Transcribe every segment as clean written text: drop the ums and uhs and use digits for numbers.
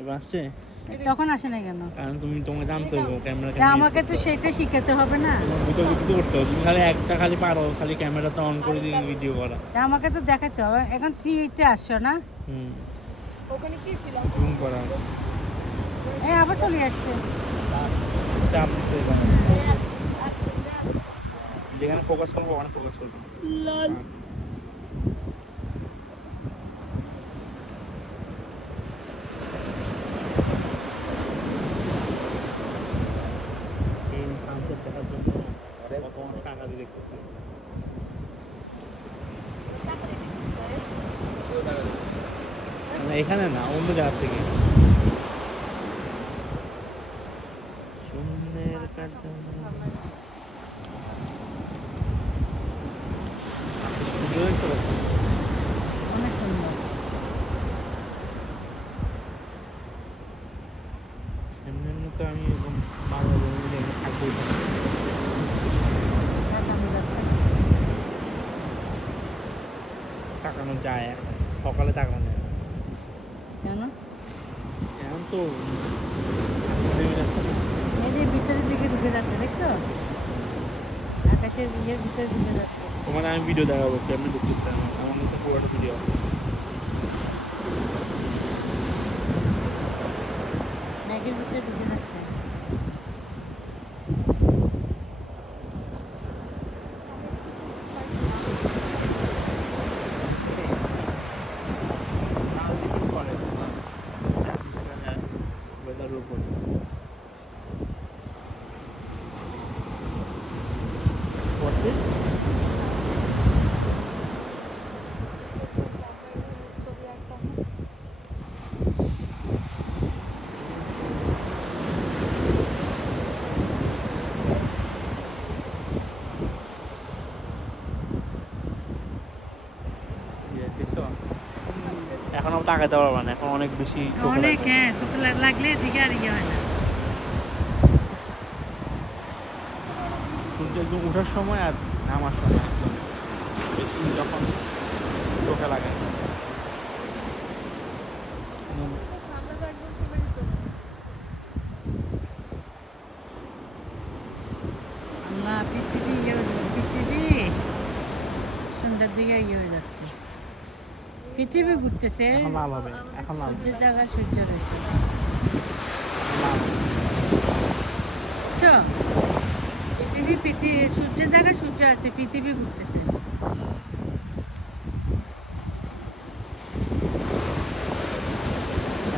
এবার আসছে? তখন আসে না কেন? কারণ তোমাকে জানতে হবে ক্যামেরা আমাকে তো সেটা শিখাতে হবে না। ভিডিও কিছু করতে হবে, তুমি খালি একটা খালি পারো খালি ক্যামেরাটা অন করে দিয়ে ভিডিও করা। আমাকে তো দেখাতে হবে। এখন 3-তে আসছো না? ওখানে কি ছিল? জুম করা আবার চলে আসছে। চাপ দিছে এখানে, যেখানে ফোকাস করবো ওখানে ফোকাস করবো। এই সানসেট দেখার জন্য কত অনেক টাকা দিয়ে দেখতেছি। এখানে না, অন্য জায়গা থেকে। শূন্যের কাটা অনেক সুন্দর। এমনি তো আমি এরকম বাংলা থাকবোই না। দেখানো যাচ্ছে। তাকানো যায় এখন, সকালে তাকানো যায়। কেন? এখন তো নেমে যাচ্ছে না। এই যে ভিতরের দিকে ঢুকে যাচ্ছে, দেখছো? আকাশের ইয়ের ভিতরে ঢুকে যাচ্ছে। তোমার আমি ভিডিও দেখাবো কেমনি ঢুকতেছে, আমার কাছে পুরোটা ভিডিও আছে। ম্যাগের ভিতরে ঢুকে যাচ্ছে। ওয়েদারের উপর এখন আমি তাকাইতে পারবো না, এখন অনেক বেশি চোখে অনেক, লাগবে। হ্যাঁ, চোখে লাগলে এদিকে আর ইয়ে হয় না। সূর্য একদম ওঠার সময় আর নামার সময় একদম বেশি যখন চোখে লাগে। আল্লাহ, পৃথিবী ইয়ে হয়ে যাচ্ছে। পৃথিবী সন্ধ্যার দিকে ইয়ে হয়ে যাচ্ছে। পৃথিবী ঘুরতেছে, এখন লাল হবে, এখন লাল হবে। সূর্যের জায়গায় সূর্য রয়েছে। লাল হবে। বুঝছো? পৃথিবী সূর্যের জায়গায় সূর্য আছে, পৃথিবী ঘুরতেছে।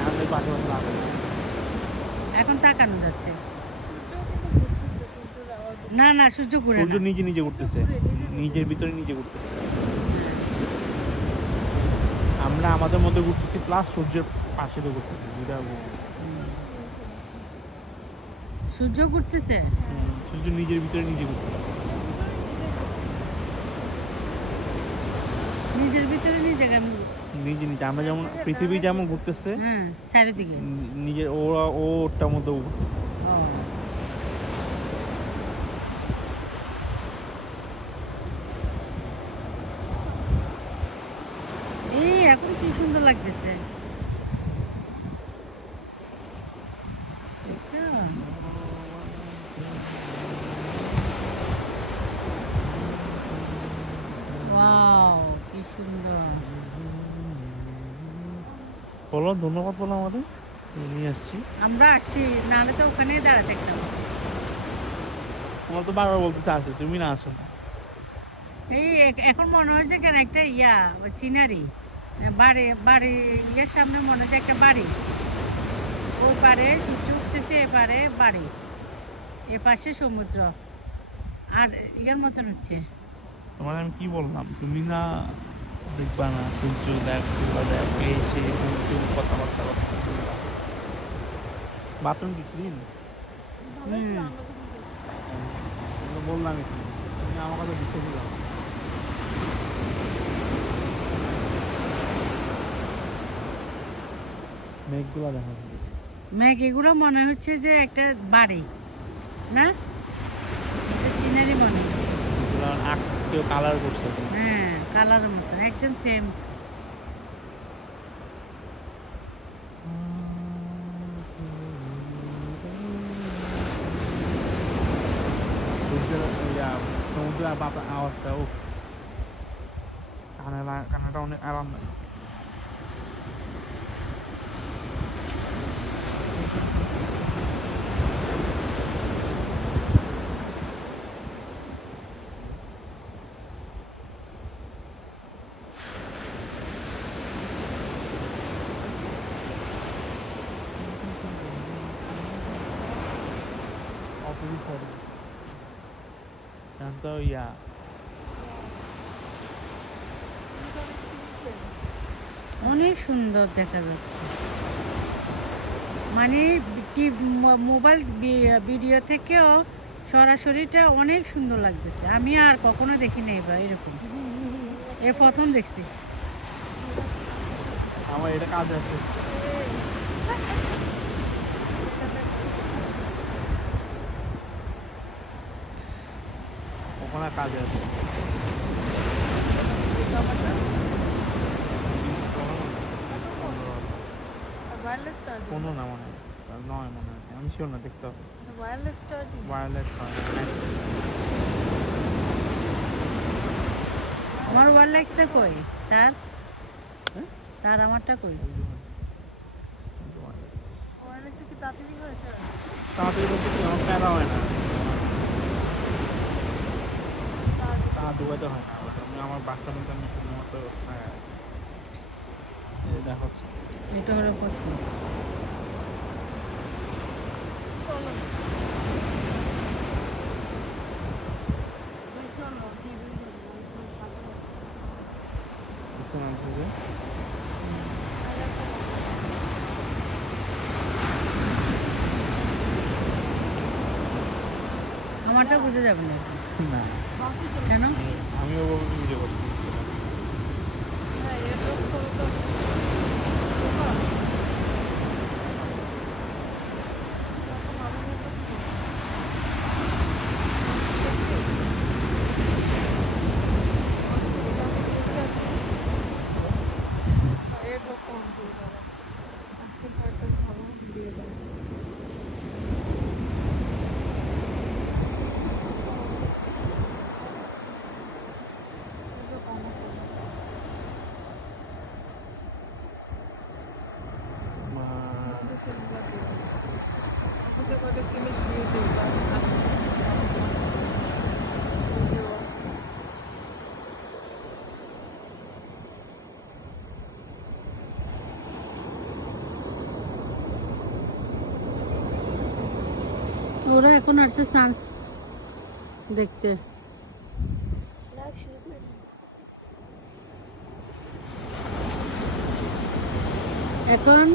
আমাদের পাশে পাশে লাল হবে। এখন তাকানো যাচ্ছে। না না, সূর্য ঘুরে সূর্য না। নিজে নিজে উঠতেছে, নিজের ভিতরে নিজে উঠতেছে। আমরা আমাদের মধ্যে ঘুরতেছি প্লাস সূর্যের পাশে তো ঘুরতেছি, দুইটা ঘুরতেছি। সূর্য ঘুরতেছে। সূর্য নিজের ভিতরে নিজে ঘুরতেছে। নিজের ভিতরে নিজে কেমন? নিজে নিজে আমরা যেমন পৃথিবী যেমন ঘুরতেছে, হ্যাঁ, চারিদিকে। নিজের ওটার মধ্যে ঘুরতেছে। ও, এই এখন কি সুন্দর লাগতেছে, দেখছো? ওয়াও, কি সুন্দর। বলো ধন্যবাদ, বলো আমাদের নিয়ে আসছি। আমরা আসছি, নাহলে তো ওখানেই দাঁড়াতে থাকতাম। তোমার তো বারবার বলতেছে আসো, তুমি না আসো। এই এখন মনে হয়েছে কেন একটা সিনারি, বাড়ি বাড়ি ইয়ের সামনে মনে হচ্ছে একটা বাড়ি। ওই পারে সূর্য উঠতেছে, এপারে বাড়ি, এপাশে সমুদ্র, আর ইয়ের মতন হচ্ছে। তোমার আমি কি বললাম, তুমি না দেখবা না সূর্য দেখ দেখ এই সেই কথাবার্তা বাথরুম কি ক্লিন বললাম, তুমি আমার কথা বুঝতে দিলাম। মেঘগুলো দেখা যায়, মেঘ, এগুলো মনে হচ্ছে যে একটা বাড়ি, না সিনারি মনে হচ্ছে। কেউ কালার করছে। হ্যাঁ, কালারের মতন একদম সেম। কিন্তু আওয়াজটা ও কানেটা অনেক আরামদায়ক। তো ইয়া অনেক সুন্দর দেখা যাচ্ছে, মানে মোবাইল ভিডিও থেকেও সরাসরিটা অনেক সুন্দর লাগতেছে। আমি আর কখনো দেখি নাই বা এরকম, এ প্রথম দেখছি। আমার এটা কাজ আছে। ওখানে কাজ আছে। Wireless charging. কোনো না মনে হয়, নয় মনে হয়, আমি শিওর না, দেখতে হবে। Wireless charging. ওয়্যারলেস হয় আমার ওয়ারলেক্সটা কই? তার হ্যাঁ? তার আমারটা কই? ওয়্যারলেসে কি তাড়াতাড়ি হয়েছে? তাড়াতাড়ি বলতে কি আমার প্যারা হয় না, তা ডুবাতে হয় না। আমি আমার বাসার মধ্যে আমি শুধুমাত্র দেখাচ্ছি। এটা হলো 25। চলো। ভাই চলো, টিভি বুঝতে পারছি যে আমারটা বুঝে যাবে না না, কেন? আমি ওভাবে ভিডিও করছি। হ্যাঁ, এরকম করে তো আজকে একটা ভালো দিয়ে দেয়। অফিসে কয়টা সিমে দিয়ে দিই ওরা এখন আসছে চান্স দেখতে। এখন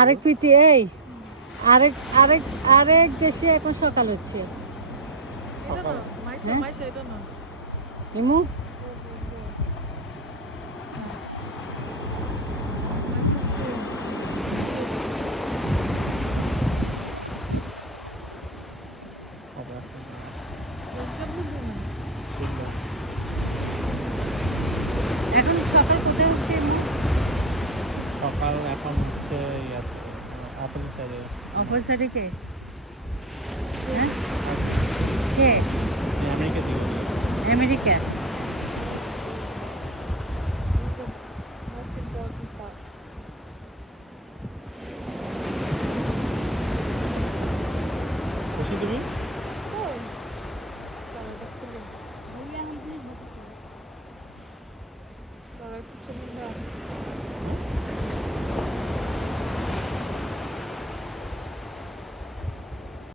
আরেক প্রীতি, এই আরেক আরেক আরেক দেশে এখন সকাল হচ্ছে। এটা না মাইশা হ্যাঁ? মাইশা এটা না ইমু এখন সকাল কোথায় হচ্ছে ইমু? সকাল এখন হচ্ছে অপোজিট সাইডে। অপর সাইডে কে? হ্যাঁ কে? আমেরিকা থেকে। আমেরিকা। most important part. খুশি তুমি?